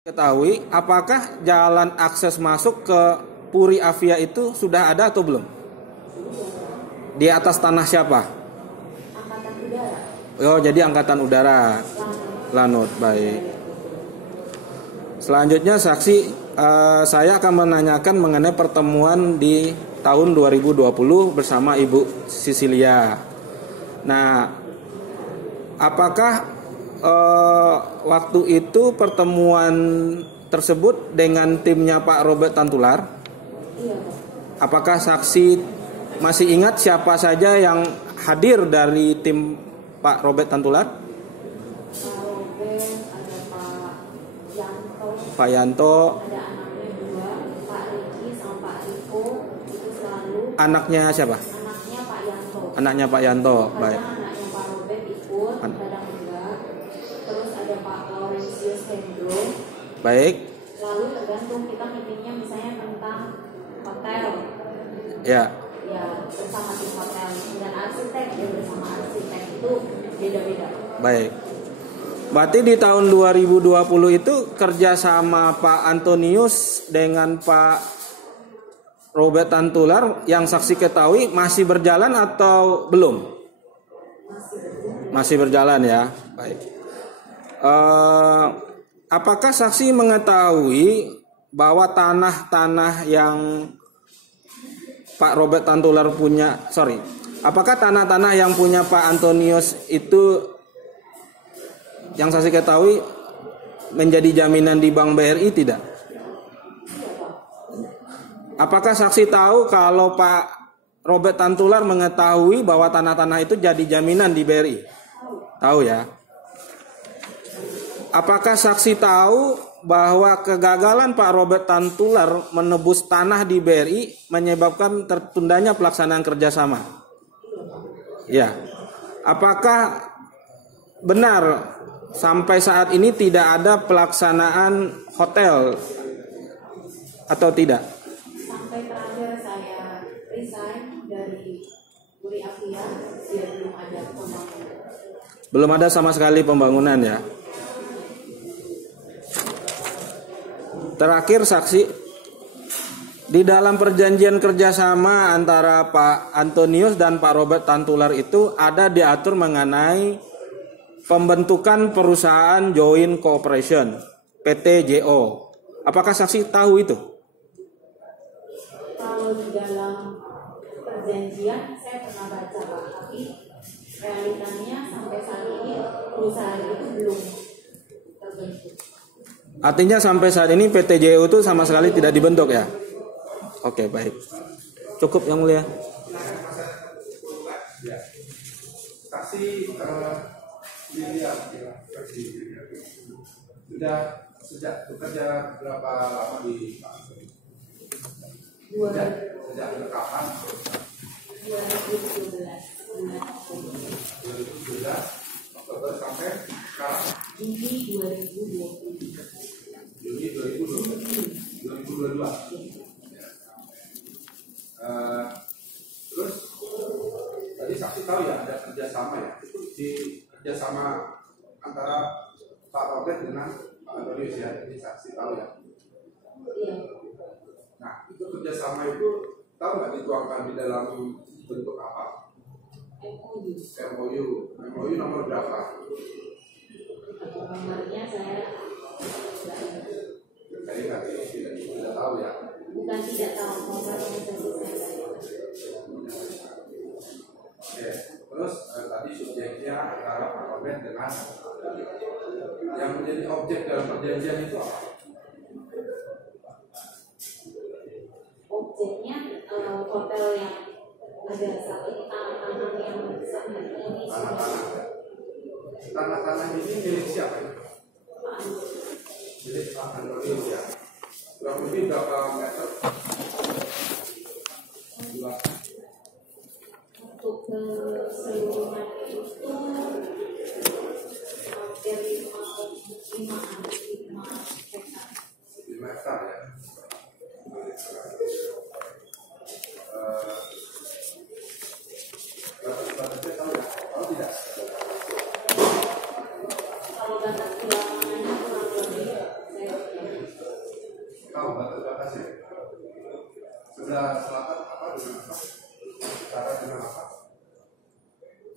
Ketahui, apakah jalan akses masuk ke Puri Avia itu sudah ada atau belum? Di atas tanah siapa? Angkatan Udara. Oh, jadi Angkatan Udara. Lanut, baik. Selanjutnya saksi, saya akan menanyakan mengenai pertemuan di tahun 2020 bersama Ibu Sisilia. Nah, apakah waktu itu pertemuan tersebut dengan timnya Pak Robert Tantular? Iya, Pak. Apakah saksi masih ingat siapa saja yang hadir dari tim Pak Robert Tantular? Pak Robert, ada Pak Yanto, ada anaknya dua, Pak Riki sama Pak Riko, itu selalu. anaknya siapa? Anaknya Pak Yanto. Anaknya Pak Yanto, Kadang baik. anaknya Pak Robert ikut, kadang enggak. Terus ada Pak Laurentius Hendro. Baik, Lalu tergantung kita meetingnya misalnya tentang hotel. ya, Ya, bersama tim hotel dan arsitek, ya bersama arsitek itu beda-beda. baik. Berarti di tahun 2020 itu kerjasama Pak Antonius dengan Pak Robert Tantular yang saksi ketahui masih berjalan atau belum? Masih berjalan ya, baik. Apakah saksi mengetahui bahwa tanah-tanah yang Pak Robert Tantular punya, apakah tanah-tanah yang punya Pak Antonius itu yang saksi ketahui menjadi jaminan di Bank BRI tidak? Apakah saksi tahu kalau Pak Robert Tantular mengetahui bahwa tanah-tanah itu jadi jaminan di BRI? Tahu ya. Apakah saksi tahu bahwa kegagalan Pak Robert Tantular menebus tanah di BRI menyebabkan tertundanya pelaksanaan kerjasama? Ya. Apakah benar sampai saat ini tidak ada pelaksanaan hotel atau tidak? Sampai terakhir saya resign dari Puri Avia, ya belum ada pembangunan. Belum ada sama sekali pembangunan ya. Terakhir saksi, di dalam perjanjian kerjasama antara Pak Antonius dan Pak Robert Tantular itu ada diatur mengenai pembentukan perusahaan joint cooperation (PTJO). Apakah saksi tahu itu? Kalau di dalam perjanjian saya pernah baca Pak, tapi realitanya sampai saat ini perusahaan itu belum terbentuk. Artinya sampai saat ini PTJO itu sama sekali tidak dibentuk ya? Oke, baik. Cukup yang mulia. Saksi Lilia, sudah sejak bekerja berapa lama di Pak Antoni? Sejak kapan? 2012 Oktober sampai sekarang. Juni 2020. Juni 2022. Terus tadi saksi tahu ya ada kerjasama ya, itu di kerjasama antara Pak Robert dengan Pak Antonius ya, ini saksi tahu ya. Iya. Nah itu kerjasama itu tahu nggak dituangkan di dalam bentuk apa? MOU nomor berapa? Nomornya saya tidak tahu ya. bukan tidak tahu nomornya saya. Oke. Terus tadi subjeknya antara Pak Robert dengan yang menjadi objek dalam perjanjian itu apa? Objeknya hotel yang ada saat ini, tanah-tanah yang sampai ini Tanah-tanah ini milik siapa ya? Milik Pak Antonius ya. Kurang lebih berapa meter? untuk keseluruhan itu hampir 5 hektar. 5 hektar ya. Batasnya tahu ya? Tahu tidak? Kalau batas wilayahnya kurang lebih saya Tahu batas-batasnya? Sebelah selatan apa dengan apa? Utara dengan apa?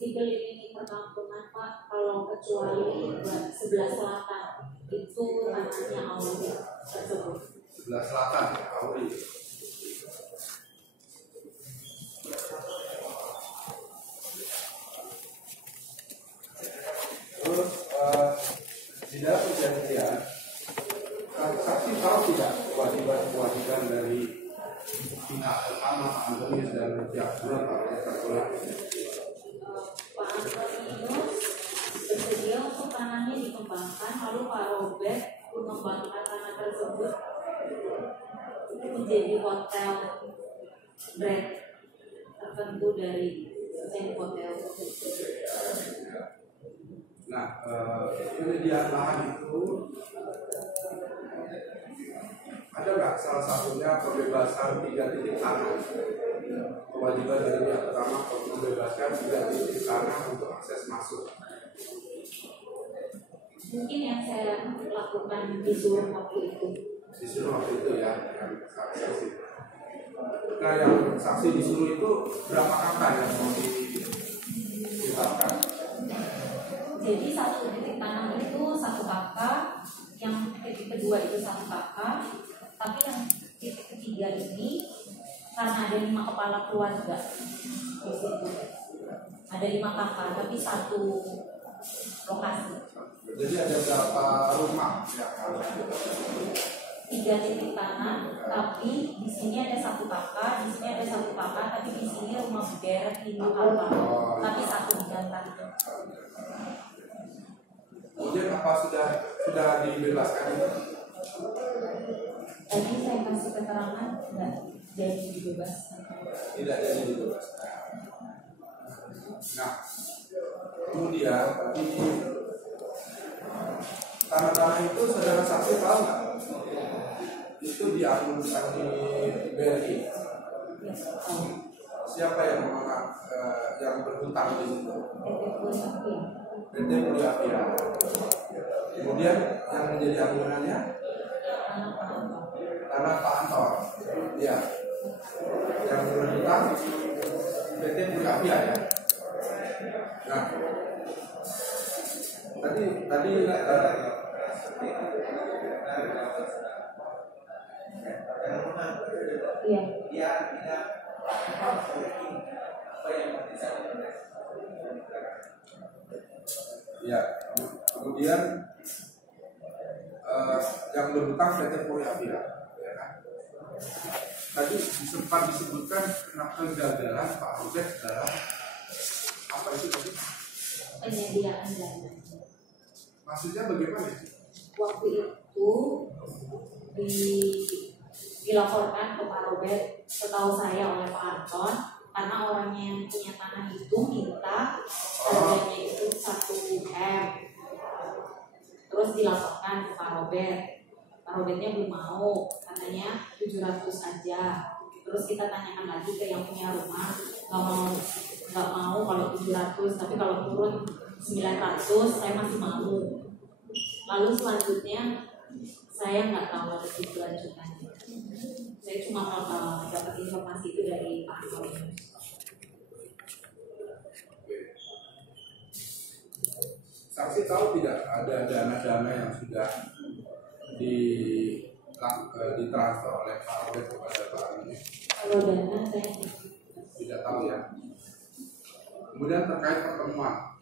Dikelilingi perkampungan Pak, kalau kecuali sebelah selatan itu tanahnya Auri tersebut. Sebelah selatan ya, Auri. Terus di dalam perjanjian, saksi tahu tidak kewajiban dari pihak pertama Pak Antonius dan pihak kedua Pak Antonius? Pak Antonius bersedia untuk tanahnya dikembangkan, lalu Pak Robert mengembangkan tanah tersebut menjadi hotel brand tertentu dari sistem hotel. Nah, penyediaan lahan itu ada nggak salah satunya pembebasan 3 titik tanah? Kewajiban dari pihak pertama membebaskan 3 titik tanah untuk akses masuk. Mungkin yang saya lakukan disuruh waktu itu. Disuruh waktu itu ya, yang saksi. Nah, yang saksi disuruh itu berapa kakak yang mau ditetapkan? Jadi 1 titik tanah itu 1 kakak, yang titik kedua itu 1 kakak, tapi yang titik ketiga ini karena ada 5 kepala keluarga di situ, ada 5 kakak tapi 1 lokasi. Jadi ada berapa rumah yang harus ditetapkan? 3 titik tanah, tapi di sini ada 1 kakak, di sini ada 1 kakak, tapi di sini rumah berderet 5 kakak, tapi 1 jantan. Kemudian apa sudah dibebaskan itu? Tadi saya kasih keterangan nggak jadi dibebaskan. Tidak jadi dibebaskan. Nah, kemudian di tanah-tanah itu saudara saksi tahu nggak? Itu diakunkan di BRI. Ya, Siapa yang yang berhutang di situ? PT Mulia Apia. Kemudian yang menjadi akunannya tanah Pak Anton. Ya. Yang berhutang PT Mulia Apia ya. Nah, tadi iya. Ya, kemudian yang berhutang PT Mulia Apia, ya kan? Tadi sempat disebutkan kegagalan Pak Robert dalam apa itu tadi? Penyediaan dana. Maksudnya bagaimana? Waktu itu dilaporkan ke Pak Robert, setahu saya oleh Pak Anton, karena orangnya yang punya tanah itu minta harganya itu 1 M. Terus dilaporkan ke Pak Robert. Pak Robertnya belum mau, katanya 700 aja. Terus kita tanyakan lagi ke yang punya rumah, nggak mau kalau 700, tapi kalau turun 900 saya masih mau. Lalu selanjutnya saya nggak tahu lagi kelanjutannya. Saya cuma dapat informasi itu dari Pak Anton. Saksi tahu tidak ada dana-dana yang sudah ditransfer oleh Pak Robert kepada Pak Antonius? Kalau dana saya Tidak tahu ya. Kemudian terkait pertemuan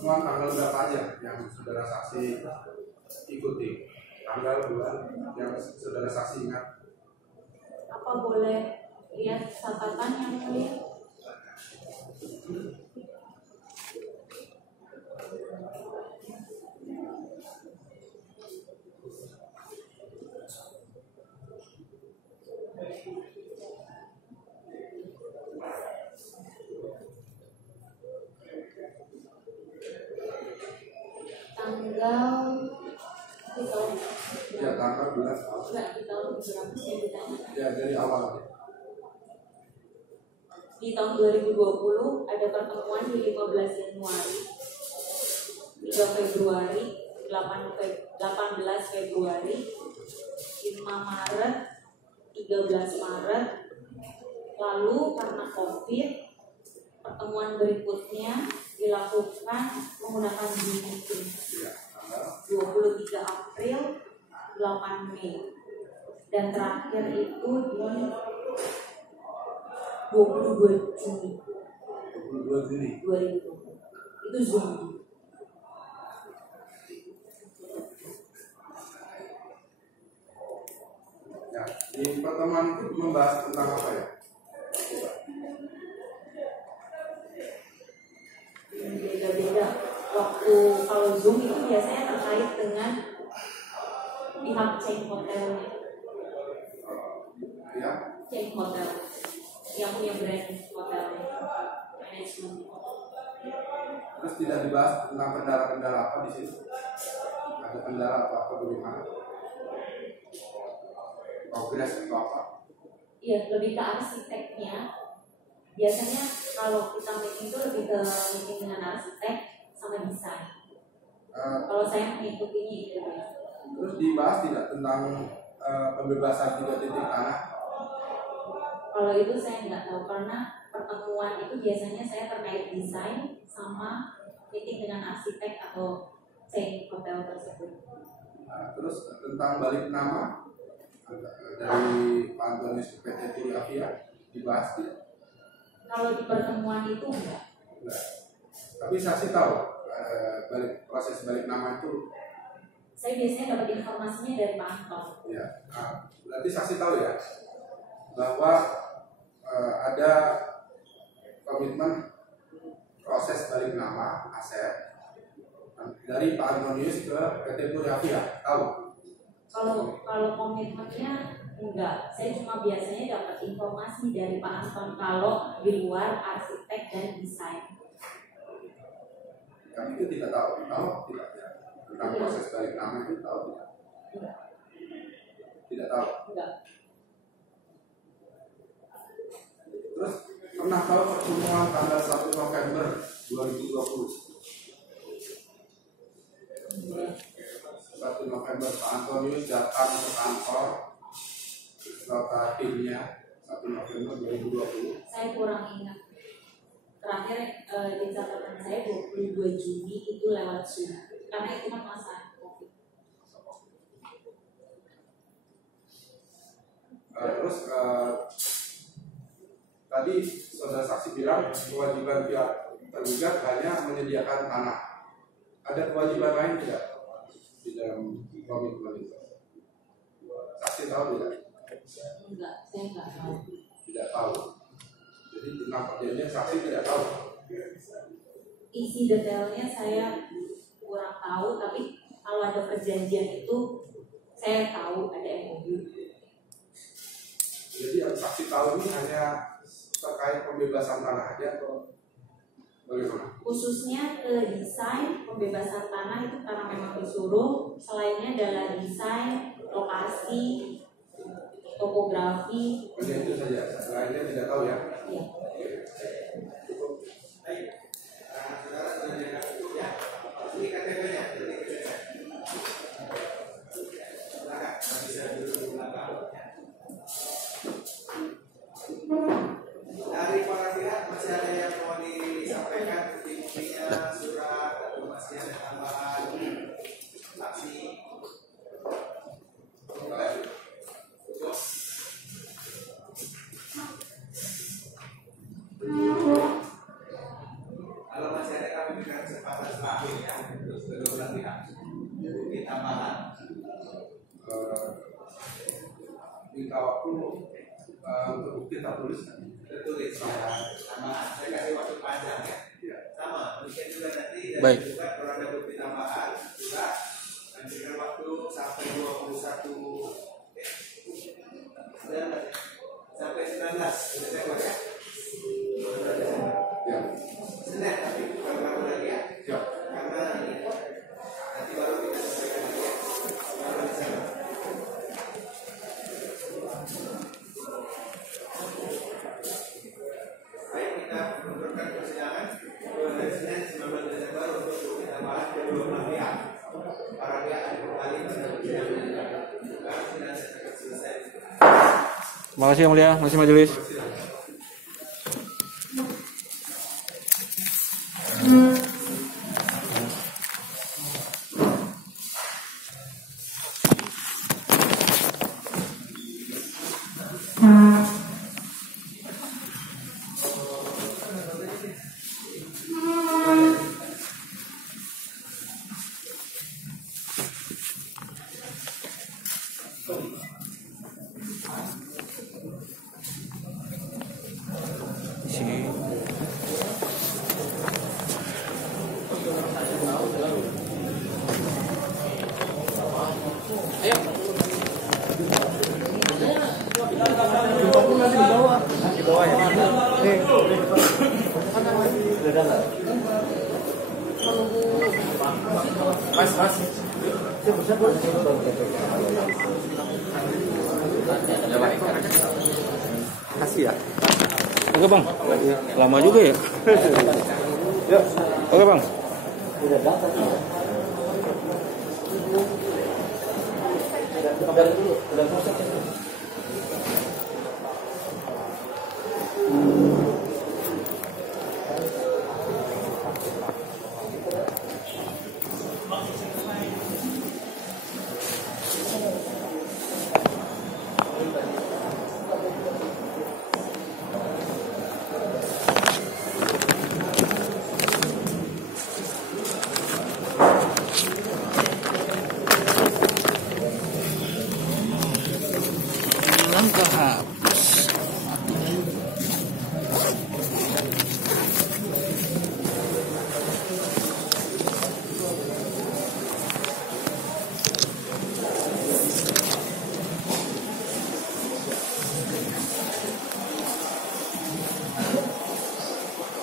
tanggal berapa aja yang saudara saksi ikuti? Tanggal bulan yang saudara saksi ingat? apa boleh lihat catatan yang mulia? Tanggal bulan enggak di tahun berapa saya ditanya? ya dari awal. Di tahun 2020 ada pertemuan di 15 Januari, 3 Februari, 18 Februari, 5 Maret, 13 Maret. Lalu karena COVID, pertemuan berikutnya dilakukan menggunakan Zoom meeting. 23 April, 8 Mei. Dan terakhir itu di 22 Juni 2020. Itu Zoom. Ya, di pertemuan itu membahas tentang apa ya? Beda-beda. Waktu kalau Zoom itu biasanya terkait dengan pihak chain hotelnya. Ya. Chain hotel yang punya brand hotelnya, manajemen. Terus tidak dibahas tentang kendala-kendala apa di situ? Ada kendala apa bagaimana? Progres atau apa? Iya, lebih ke arsiteknya. Biasanya kalau kita meeting itu lebih ke meeting dengan arsitek sama desain. Kalau saya mengikutinya itu. Terus dibahas tidak tentang pembebasan 3 titik tanah? Kalau itu saya nggak tahu karena pertemuan itu biasanya saya terkait desain sama meeting dengan arsitek atau chain hotel tersebut. Terus tentang balik nama dari Pak Antonius ke PT Turavia dibahas tidak? Kalau di pertemuan itu enggak. Tapi saksi tahu proses balik nama itu. Saya biasanya dapat informasinya dari Pak Anton. Ya, berarti saksi tahu ya bahwa ada komitmen proses balik nama aset dari Pak Antonius ke PT Turavia, tahu? Kalau komitmennya enggak, saya cuma biasanya dapat informasi dari Pak Anton kalau di luar arsitek dan desain. Kami itu tidak tahu tidak ya? Tentang proses balik nama itu tahu tidak? Enggak. Tidak tahu. Enggak. Terus pernah tahu pertemuan tanggal 1 November 2020? 1 November Pak Antonius datang ke kantor beserta timnya 1 November 2020. Saya kurang ingat. Terakhir di catatan saya 22 Juni itu lewat Zoom. Karena itu kan masa COVID. Terus tadi saudara saksi bilang kewajiban pihak tergugat hanya menyediakan tanah. Ada kewajiban lain tidak di dalam komitmen itu? Saksi tahu tidak? Enggak, saya enggak tahu. Tidak tahu. Jadi tentang perjanjian saksi tidak tahu. Isi detailnya saya kurang tahu, tapi kalau ada perjanjian itu saya tahu ada MOU. Jadi yang saksi tahu ini hanya terkait pembebasan tanah aja atau bagaimana? Khususnya ke desain pembebasan tanah itu karena memang disuruh. Selainnya adalah desain, lokasi, topografi. Hanya itu saja. Lainnya tidak tahu ya. Iya. Cukup. Ini KTP-nya. Dari para pihak masih ada yang mau disampaikan, buktinya, surat, atau masih ada tambahan saksi? Kalau masih ada, kami berikan kesempatan terakhir ya untuk kedua belah pihak. Bukti tambahan. Minta waktu untuk bukti tertulis. Tertulis ya, tambahan. Saya kasih waktu panjang ya. Sama, mungkin juga nanti dan Baik. juga kalau ada bukti tambahan juga berikan waktu sampai 21 sampai 19 Desember ya. Ya. Senin tapi bukan ragu lagi ya. Ya. Karena ini nanti baru kita selesaikan lagi ya. Baru Desember. Baik, kita menurunkan persidangan dari Senin 19 Desember untuk bukti tambahan kedua belah pihak. Para pihak kembali pada persidangan. Sidang Terima kasih yang mulia, masih majelis. Kasih ya. Oke bang, lama juga ya. Oke bang. Langkah